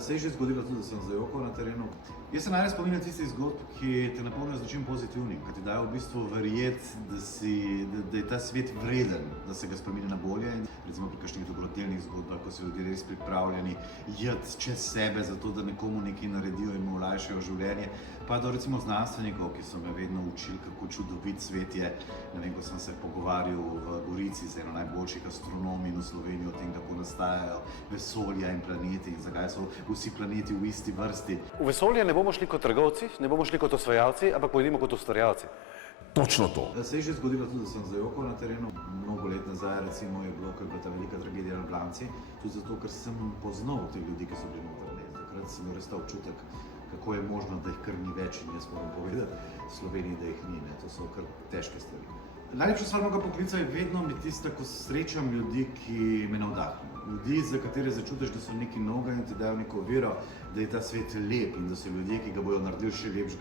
Se je že zgodilo tudi, da sem zajokal na terenu. Jaz se najraje spominjam tistih zgodb, ki te napolnijo z nečim pozitivnim, ki ti dajo v bistvu verjeti, da je ta svet vreden, da se ga spremeni na bolje. Recimo pri kakšnih dobrodelnih zgodbah, ko so ljudje res pripravljeni jeti čez sebe, zato da nekomu nekaj naredijo in mu olajšajo življenje. Pa do recimo znanstvenikov, ki so me vedno učili, kako čudovit svet je. Ne vem, ko sem se pogovarjal v Gorici z eno najboljših astronominj v Sloveniji o tem, kako nastajajo vesolja in planeti in zakaj so vsi planeti v isti vrsti. V vesolje ne bomo šli kot trgovci, ne bomo šli kot osvajalci, ampak pojdimo kot ustvarjalci. Točno to. Se je že zgodilo tudi, da sem zajokal na terenu. Mnogo let nazaj recimo je bilo, ko je bila ta velika tragedija na Blanci, tudi zato, ker sem poznal te ljudi, ki so bili noter. Takrat sem imel res ta občutek, kako je možno, da jih kar ni več in jaz moram povedati v Sloveniji, da jih ni. To so kar težke stvari. Najlepša stvar mojega poklica je vedno mi tista, ko srečam ljudi, ki me navdahnejo. Ljudi, za katere začutiš, da so nekaj novega in ti dajo neko vero, da je ta svet lep in da so ljudje, ki ga bodo naredili še lepšega.